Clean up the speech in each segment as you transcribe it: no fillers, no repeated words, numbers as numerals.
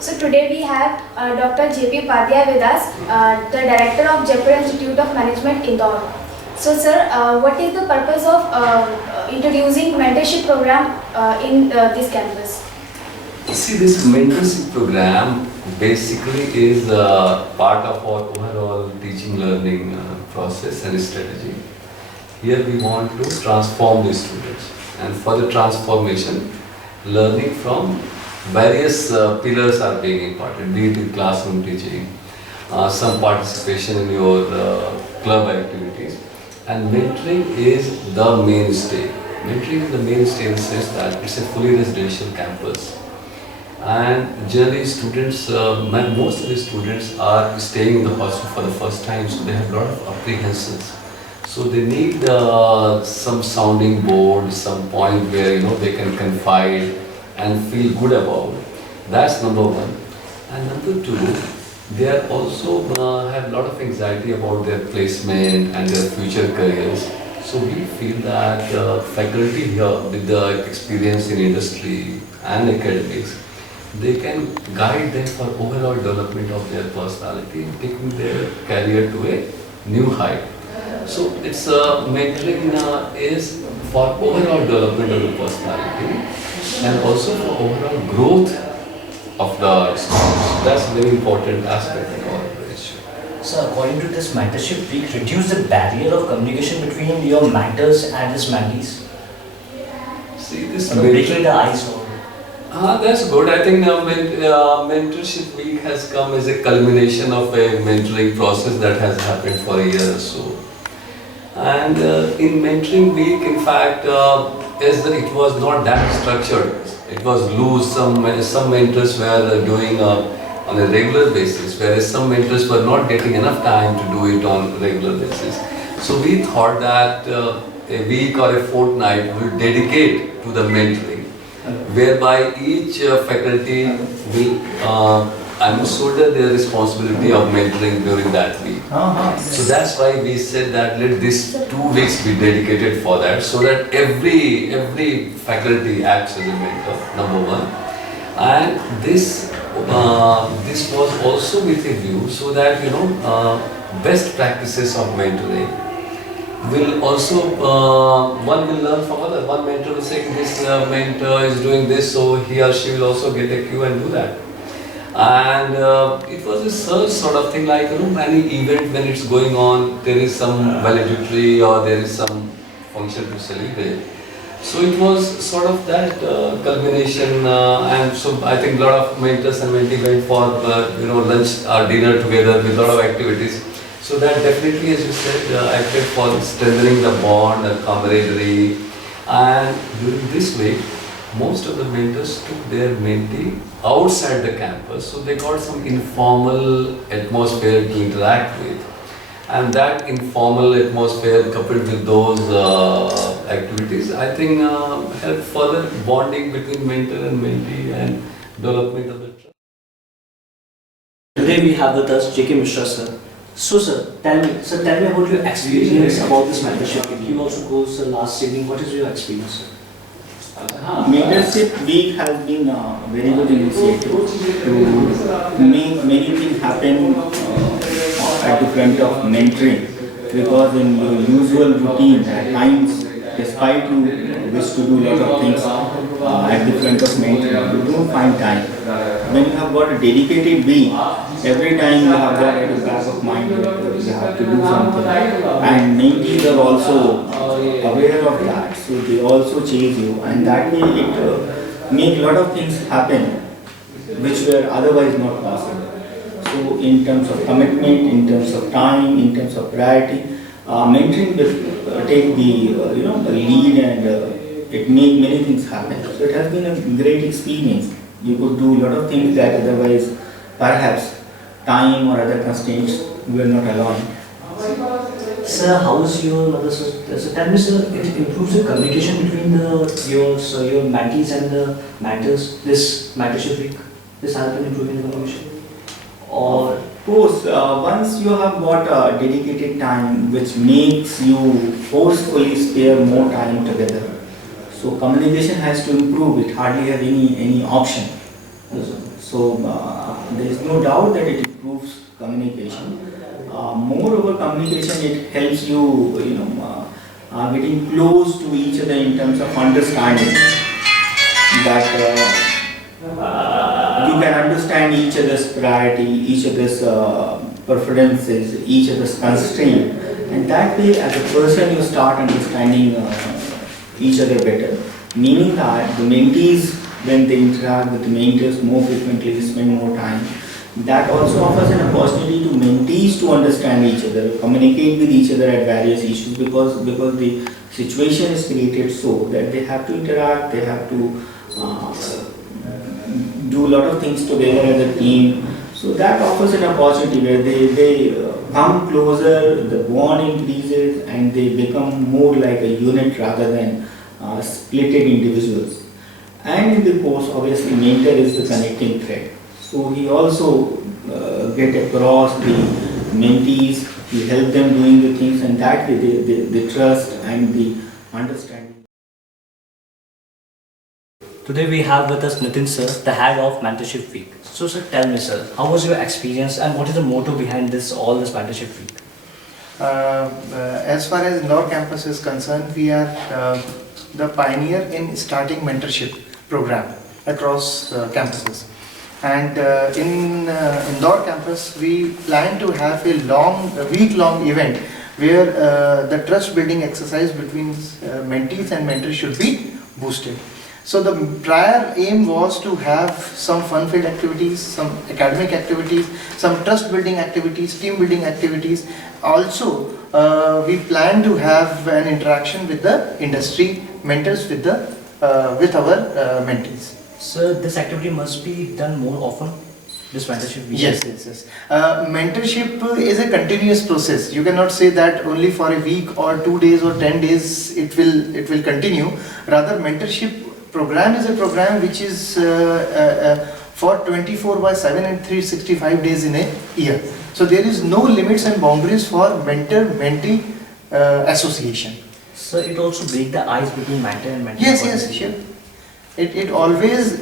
So today we have Dr. Jaipuria with us, the Director of Jaipuria Institute of Management, Indore. So sir, what is the purpose of introducing mentorship program in this campus? See, this mentorship program basically is part of our overall teaching learning process and strategy. Here we want to transform the students, and for the transformation, learning from various pillars are being imparted, be it the classroom teaching, some participation in your club activities, and mentoring is the mainstay. Mentoring is the mainstay in the sense that it's a fully residential campus. And generally students, most of the students are staying in the hostel for the first time, so they have a lot of apprehensions. So they need some sounding board, some point where they can confide and feel good about. That's number one. And number two, they are also have a lot of anxiety about their placement and their future careers. So we feel that faculty here with the experience in industry and academics, they can guide them for overall development of their personality and taking their career to a new height. So it's mentoring is for overall development of the personality and also for overall growth of the students. That's a very important aspect of our relationship. So according to this mentorship, we reduce the barrier of communication between your mentors and his mentees. See this Breaking the ice. That's good. I think mentorship week has come as a culmination of a mentoring process that has happened for a year or so. And in mentoring week, in fact, as it was not that structured, it was loose. Some mentors were doing on a regular basis, whereas some mentors were not getting enough time to do it on a regular basis. So we thought that a week or a fortnight will dedicate to the mentoring, whereby each faculty will shoulder their responsibility of mentoring during that week. So that's why we said that let this 2 weeks be dedicated for that, so that every faculty acts as a mentor, number one. And this was also with a view so that best practices of mentoring will also, one will learn from other. One mentor will say this mentor is doing this, so he or she will also get a cue and do that. And it was a search sort of thing, like any event when it's going on, there is some valedictory or there is some function to celebrate. So it was sort of that culmination, and so I think a lot of mentors and mentee went for lunch or dinner together with a lot of activities. So that definitely, as you said, acted for strengthening the bond and camaraderie. And during this week, most of the mentors took their mentee outside the campus, so they got some informal atmosphere to interact with. And that informal atmosphere coupled with those activities, I think helped further bonding between mentor and mentee and development of the trust. Today we have with us J.K. Mishra sir. So sir, tell me about your experience about this mentorship. You also goes last evening. What is your experience, sir? Mentorship week has been a very good initiative to make many things happen at the front of mentoring, because in your usual routine at times, despite you wish to do a lot of things at the front of mentoring, you don't find time. When you have got a dedicated week, every time you have got at the back of mind that you have to do something, and mentees are also aware of that, so they also chase you, and that way it make a lot of things happen which were otherwise not possible. So in terms of commitment, in terms of time, in terms of priority, mentoring will take the lead, and it make many things happen. So it has been a great experience. You could do a lot of things that otherwise perhaps time or other constraints were not allowing. Sir, how is your mother? So tell me, sir, it improves the communication between your mentees and the mentors. This mentorship week, this has been improving the communication. Or of course, once you have got a dedicated time, which makes you forcefully spare more time together. So communication has to improve. It hardly has any option. So there is no doubt that it improves communication. Moreover, communication, it helps you, getting close to each other in terms of understanding that you can understand each other's priority, each other's preferences, each other's constraint, and that way, as a person, you start understanding each other better. Meaning that the mentees, when they interact with the mentors more frequently, spend more time. That also offers an opportunity to mentees to understand each other, communicate with each other at various issues, because the situation is created so that they have to interact, they have to do a lot of things together as a team. So that offers an opportunity where they come closer, the bond increases, and they become more like a unit rather than splitted individuals. And in the course, obviously, mentor is the connecting thread. So he also get across the mentees, he help them doing the things, and that way the trust and the understanding. Today we have with us Nitin sir, the head of Mentorship Week. So sir, tell me sir, how was your experience and what is the motto behind this Mentorship Week? As far as Indore campus is concerned, we are the pioneer in starting mentorship program across campuses. And in Indore campus, we plan to have a week-long event where the trust building exercise between mentees and mentors should be boosted. So the prior aim was to have some fun-filled activities, some academic activities, some trust building activities, team building activities. Also, we plan to have an interaction with the industry mentors with our mentees. So this activity must be done more often, this mentorship week? Yes. Mentorship is a continuous process. You cannot say that only for a week or 2 days or 10 days it will continue. Rather, mentorship program is a program which is for 24/7 and 365 days in a year. So there is no limits and boundaries for mentor-mentee association. So it also breaks the ice between mentor and mentee? Yes, sure. It always,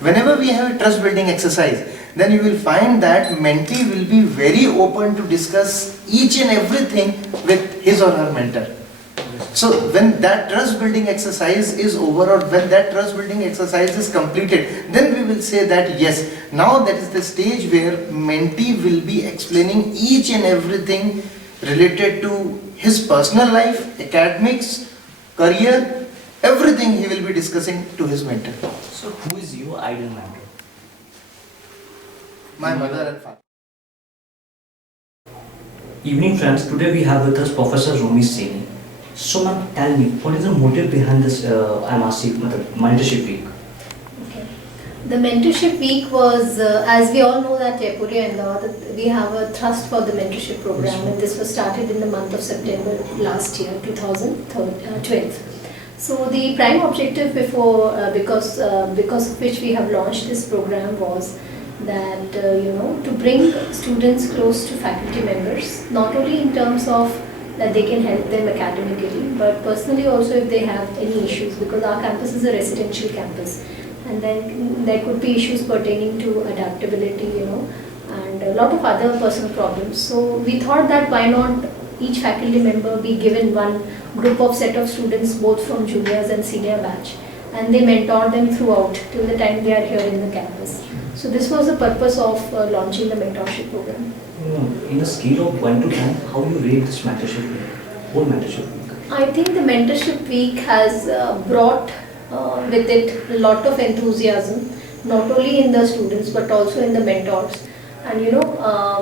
whenever we have a trust building exercise, then you will find that mentee will be very open to discuss each and everything with his or her mentor. So when that trust building exercise is over, or when that trust building exercise is completed, then we will say that yes, now that is the stage where mentee will be explaining each and everything related to his personal life, academics, career, everything he will be discussing to his mentor. So who is your ideal mentor? My mother and father. Evening friends, today we have with us Professor Rumi Saini. So ma'am, tell me, what is the motive behind this Mentorship Week? Okay. The Mentorship Week was, as we all know that Jaipuria, Indore, we have a trust for the mentorship program, and this was started in the month of September last year, 2012. So the prime objective because of which we have launched this program was that to bring students close to faculty members, not only in terms of that they can help them academically, but personally also if they have any issues, because our campus is a residential campus, and then there could be issues pertaining to adaptability, and a lot of other personal problems. So we thought that why not each faculty member be given one group of set of students, both from juniors and senior batch, and they mentor them throughout till the time they are here in the campus. So this was the purpose of launching the mentorship program. In a scale of 1 to 10, how you rate this mentorship week, whole mentorship week? I think the mentorship week has brought with it a lot of enthusiasm, not only in the students but also in the mentors. And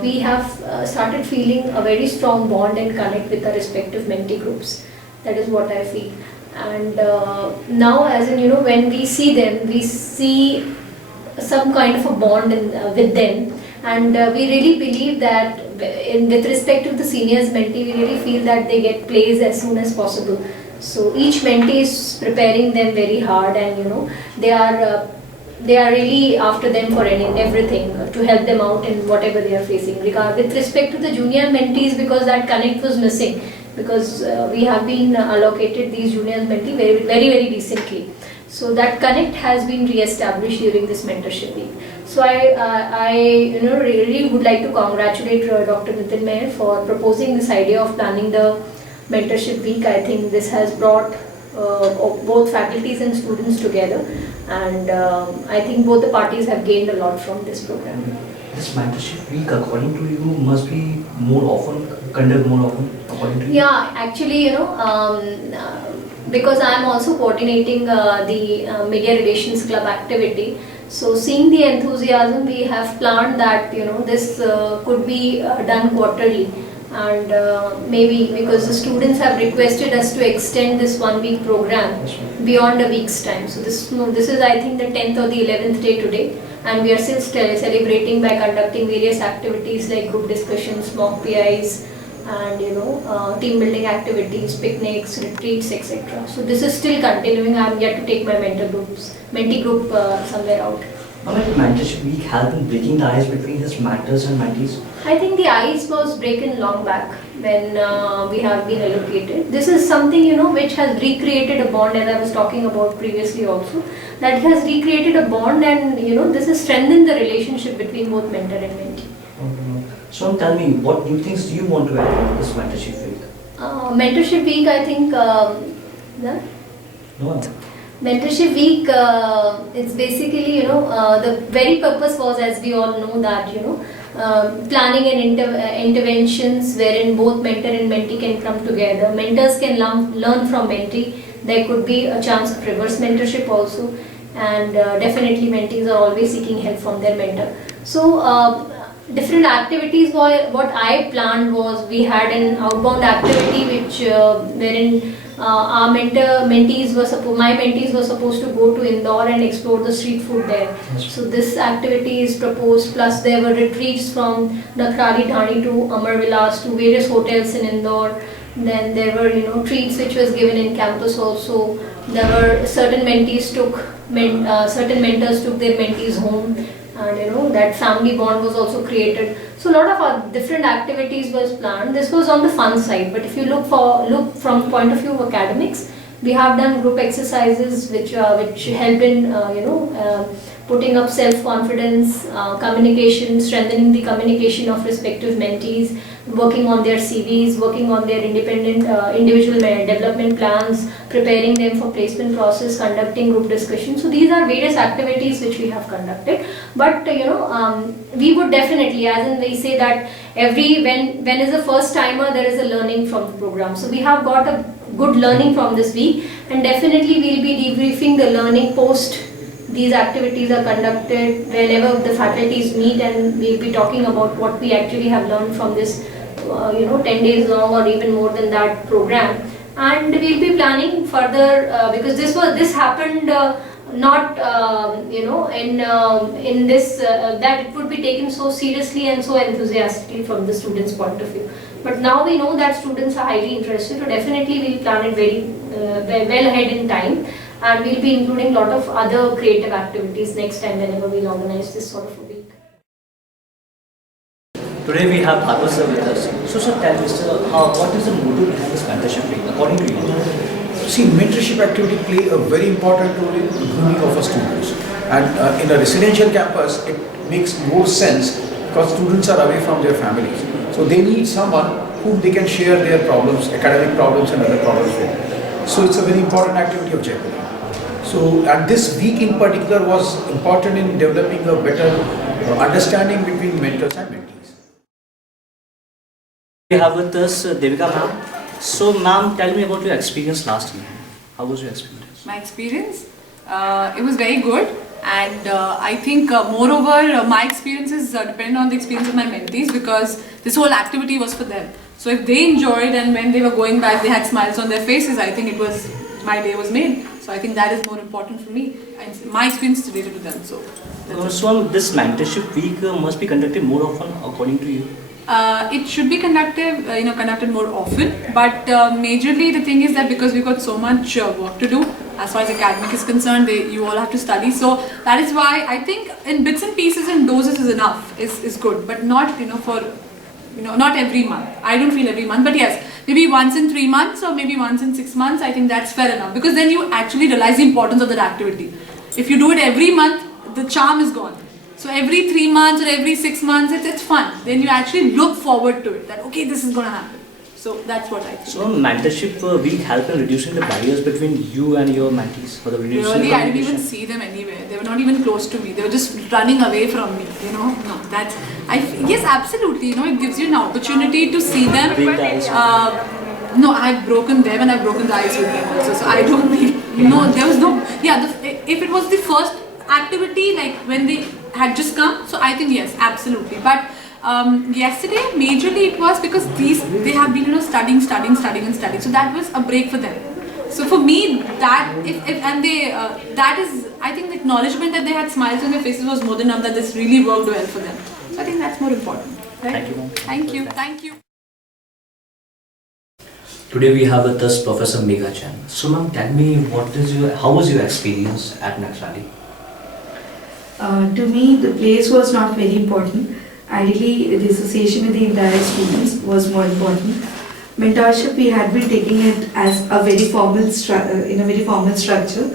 we have started feeling a very strong bond and connect with our respective mentee groups. That is what I feel. And now, as in when we see them, we see some kind of a bond with them. And we really believe that with respect to the seniors mentee, we really feel that they get placed as soon as possible. So each mentee is preparing them very hard, and they are really after them for everything to help them out in whatever they are facing. With respect to the junior mentees, because that connect was missing, because we have been allocated these junior mentee very, very, very recently. So that connect has been re-established during this mentorship week. So I really would like to congratulate Dr. Nitin Meher for proposing this idea of planning the mentorship week. I think this has brought both faculties and students together, and I think both the parties have gained a lot from this program. This mentorship week, according to you, must be more often, conducted more often, according to you? Yeah, actually, because I am also coordinating the Media Relations Club activity. So seeing the enthusiasm, we have planned that this could be done quarterly, and maybe because the students have requested us to extend this 1 week program beyond a week's time. So this is I think the 10th or the 11th day today, and we are still celebrating by conducting various activities like group discussions, mock PIs, and team building activities, picnics, retreats, etc. So this is still continuing. I am yet to take my mentee group somewhere out. How like mentorship week help in breaking the ice between his mentors and mentees? I think the ice was broken long back when we have been allocated. This is something which has recreated a bond, as I was talking about previously also. That has recreated a bond, and this has strengthened the relationship between both mentor and mentee. So tell me, what new things do you want to add in this mentorship week? Mentorship week, I think. No. Mentorship week, it's basically the very purpose was, as we all know, that planning and interventions wherein both mentor and mentee can come together. Mentors can learn from mentee. There could be a chance of reverse mentorship also, and definitely mentees are always seeking help from their mentor. So different activities. What I planned was, we had an outbound activity which wherein our my mentees were supposed to go to Indore and explore the street food there. So this activity is proposed. Plus there were retreats from Nakrali Dhani to Amar Vilas to various hotels in Indore. Then there were treats which was given in campus also. There were certain mentees certain mentors took their mentees home, and that family bond was also created. So a lot of different activities was planned. This was on the fun side, but if you look from the point of view of academics, we have done group exercises which help in putting up self-confidence, communication, strengthening the communication of respective mentees, working on their CVs, working on their individual development plans, preparing them for placement process, conducting group discussions. So these are various activities which we have conducted. But we would definitely, as in we say that when is a first timer, there is a learning from the program. So we have got a good learning from this week, and definitely we'll be debriefing the learning post these activities are conducted whenever the faculties meet, and we'll be talking about what we actually have learned from this 10 days long or even more than that program. And we'll be planning further because this happened not in this that it would be taken so seriously and so enthusiastically from the students' point of view. But now we know that students are highly interested, so definitely we'll plan it very well ahead in time. And we'll be including a lot of other creative activities next time whenever we'll organize this sort of a week. Today we have Bhargav sir with us. So sir, tell me sir, what is the motive behind this mentorship week, according to you? See, mentorship activity play a very important role in grooming of our students. And in a residential campus, it makes more sense because students are away from their families. So they need someone whom they can share their problems, academic problems and other problems with. So it's a very important activity of Jaipuria. So, and this week in particular was important in developing a better understanding between mentors and mentees. We have with us Devika ma'am. So ma'am, tell me about your experience last year. How was your experience? My experience? It was very good, and I think moreover my experiences depend on the experience of my mentees, because this whole activity was for them. So if they enjoyed and when they were going back they had smiles on their faces, I think my day was made. So I think that is more important for me, and my experience is related to them. So this mentorship week must be conducted more often, according to you? It should be conducted more often, but majorly the thing is that because we've got so much work to do as far as academic is concerned, you all have to study. So that is why I think in bits and pieces and doses is enough, is good, but not not every month. I don't feel every month, but yes, maybe once in 3 months or maybe once in 6 months. I think that's fair enough, because then you actually realize the importance of that activity. If you do it every month, the charm is gone. So every 3 months or every 6 months, it's fun. Then you actually look forward to it. That okay, this is gonna happen. So that's what I think. So mentorship week help in reducing the barriers between you and your mentees for the reducing Really, I didn't even communication? see them anywhere. They were not even close to me. They were just running away from me. You know, no, that's yes, absolutely. You know, it gives you an opportunity to see them. Break the ice. No, I've broken them and I've broken the ice with them also. So I don't need. No, there was no. Yeah, if it was the first activity, like when they had just come, so I think yes, absolutely. But yesterday, majorly it was because they have been studying. So that was a break for them. So for me, that that is, I think the acknowledgement that they had smiles on their faces was more than enough that this really worked well for them. So I think that's more important. Right? Thank you, ma'am. Thank you. Today we have with us Professor Megha Chan. So ma'am, tell me how was your experience at Next Rally? To me, the place was not very important. Ideally, the association with the entire students was more important. Mentorship, we had been taking it as a very formal in a very formal structure.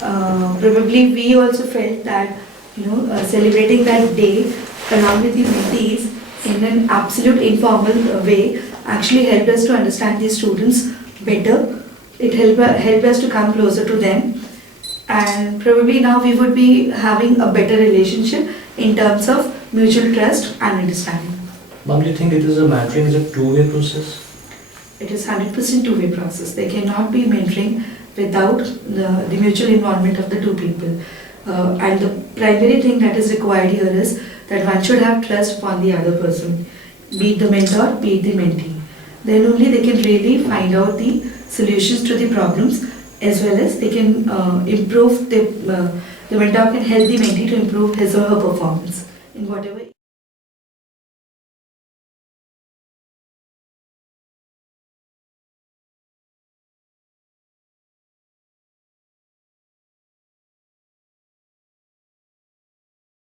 Probably we also felt that celebrating that day along with the mentees in an absolute informal way actually helped us to understand the students better. It helped us to come closer to them, and probably now we would be having a better relationship in terms of mutual trust and understanding. Ma'am, do you think mentoring is a two-way process? It is 100% two-way process. There cannot be mentoring without the mutual involvement of the two people. And the primary thing that is required here is that one should have trust upon the other person, be it the mentor, be it the mentee. Then only they can really find out the solutions to the problems, as well as they can improve the mentor can help the mentee to improve his or her performance in whatever